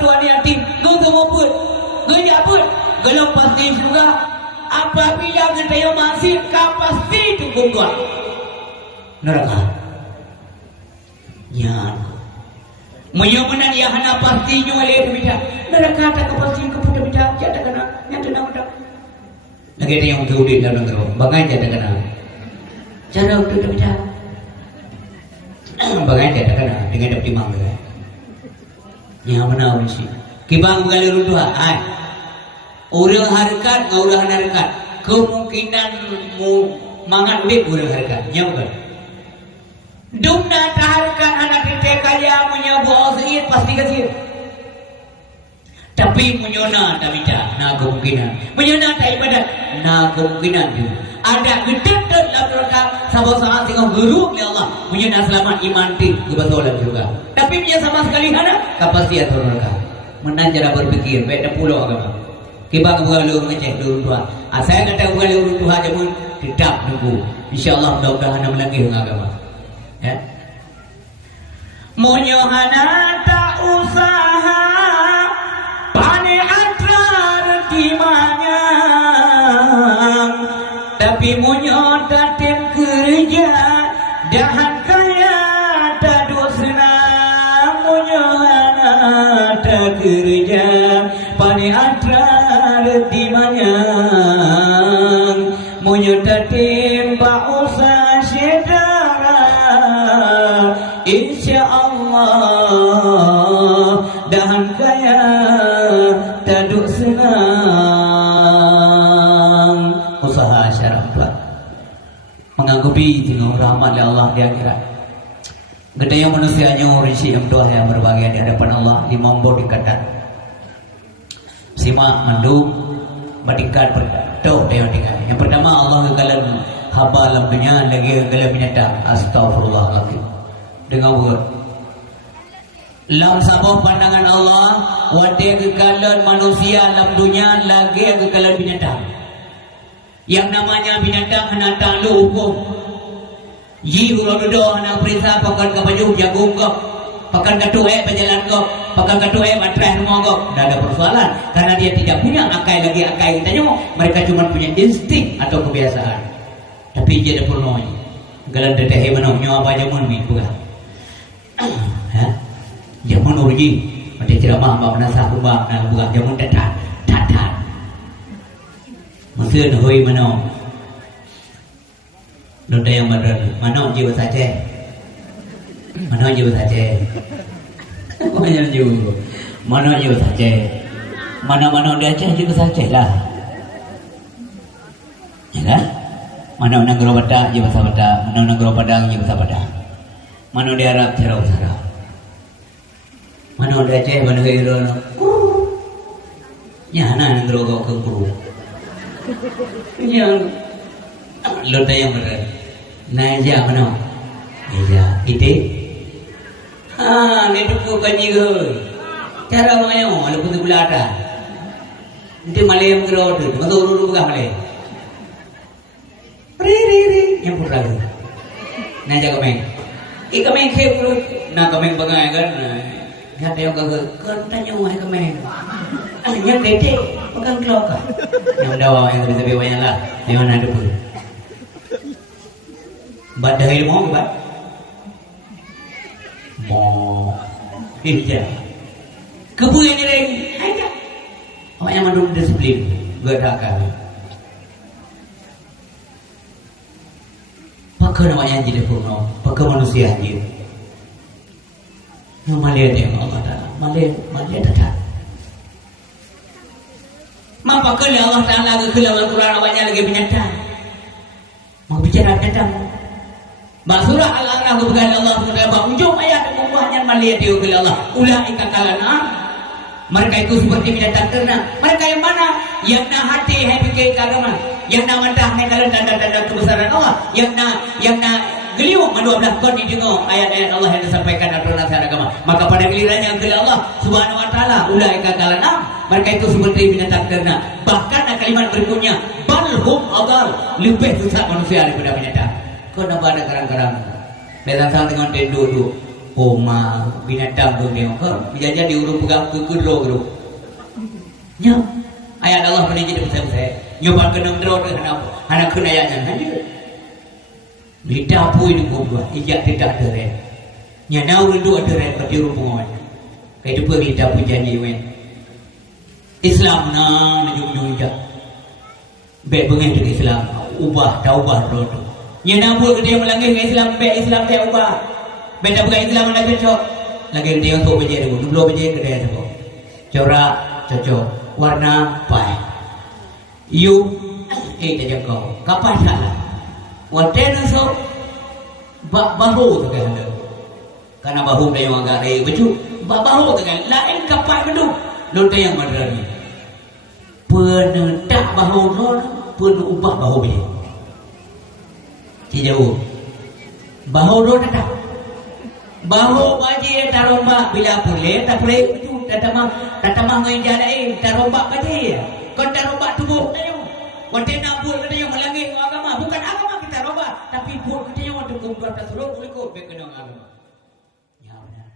tua ni hati kau semua pun kau jabut kalau pasti juga apabila kita yang masih kau pasti tunggu kau neraka ya menyumbang ya hana pasti nyuale bida neraka tak pasti kepada bida ya tak kena yang kena udah lagi ada yang keudin dalam negara bangai dia tak kena cara udah bida bangai dia tak kena dengan dapat timang dia yang mana sih kibang kali runtuh orang harkat ngaulah harkat kemungkinan mu mangan duit orang harkat nya bukan dumna taharkan anak kita kaya punya buah sedikit pasti kecil tapi menyona tak bisa nah kemungkinan menyona tak ibadat nah kemungkinan juga ada gede dalam neraka sabah saat tinggal guru oleh Allah menyona selamat iman ti kebetulan juga tapi punya sama sekali ada kapasitas neraka menang cara berpikir baik pulau agama kibang bukan lu ngecek dulu tua saya kata bukan lu tua aja pun tidak nunggu insyaallah mudah-mudahan melangkah agama ya monyohana tak usaha pane atrar dimanya tapi monyo datem kerja dahan kaya tak dosna monyohana tak kerja pane atrar dimanya monyo datem ba usaha syedara insya Allah dahan kaya taduk senang usaha syaraf menganggupi dengan rahmat oleh Allah di akhirat gedenya manusianya rinsi yang doa yang berbahagia di hadapan Allah limombo dikatan simak mandum badikat berdoa yang pertama Allah kekalan haba lampunya lagi kekalan menyata astagfirullahaladzim dengan buat lam sabah pandangan Allah wadah kekalan manusia dalam dunia lagi kekalan binatang yang namanya binatang hana talu hukum yi ulo dodo hana perisa pakan ke baju jagung kok pakan katuhe berjalan kok pakan katuhe baterai rumah kok tidak ada persoalan karena dia tidak punya akai lagi akai kita mereka cuma punya insting atau kebiasaan tapi dia ada purnoy galan detehe mana nyawa apa jamun ni bukan jamun uruji ada ceramah apa menasah rumah bukan jamun datat maksud hoi mana nota yang mana jiwa saja mana jiwa saja mana jiwa saja mana dia aja jiwa saja lah ya kan mana negara pada jiwa sabada mana negara padang jiwa sabada mana dia Arab cara usara mana dia Aceh mana hero nya hana negara kau kemburu yang lota yang berat naja mana naja ite ni tu kanyi ke cara mayo ala pun bulata nanti malayam kero tu maduru buka malay ri yang pura tu naja kameng kameng ke pura na kameng bagai kan ya tayong kan tanya wahai kameng yang tete pegang kelok yang dawa yang tepi-tepi wayang lah di mana ada pun bat dahil mo bat mo iya kebu yang nilai aja orang yang mandung disiplin gerakan pakai namanya jadi purno pakai manusia aja yang melihat yang Allah Ta'ala melihat dekat maka kalau Allah Ta'ala ke dalam Al-Quran awalnya lagi menyatakan mau bicara tentang surah Al-A'raf kepada Allah Ta'ala ujung ayat membuahnya melihat dia ke Allah ulaika kalana mereka itu seperti binatang ternak mereka yang mana yang nak hati hai fikir agama yang nak mentah hai dalam tanda-tanda kebesaran Allah yang nak geliung kedua belah kon didengar ayat-ayat Allah yang disampaikan dalam nasihat agama maka pada gilirannya ke Allah Subhanahu wa taala ulaika kalana mereka itu seperti binatang ternak bahkan kalimat berikutnya balhum adal lebih susah manusia daripada binatang kau nampak ada karang-karang datang dengan tendu Oma binatang tu tengok ke berjajan di urut pegang ke kedro ke nya ayat Allah menijin pesan saya nyoba kena ndro ke hana kena ayatnya hanya lidah pui ni gua ijak tidak deren nya nau rindu deren pada urut pengawan kai tu pergi lidah pui janji wen Islam na najung ijak be bengai dengan Islam ubah taubah rodo nya nambul ke dia melanggar dengan Islam be Islam dia ubah benda bukan Islam lagi cocok lagi dia untuk bejek dulu belum bejek ke dia tu corak cocok warna pai you tak kau kapan salah wanten so bahu tu kan karena bahu dia yang agak raya baju bahu tu kan lain kapan bedu lonte yang madrani penetak bahu non penubah bahu bejek jauh bahu non tak bahu baji tarombak bila boleh tak boleh itu tatamah ngai jalai tarombak baji kon tarombak tubuh tayo konten nabul katanya melanggar agama bukan agama kita rombak tapi pun katanya untuk kumpulan tasawuf boleh kau berkenang agama ya benar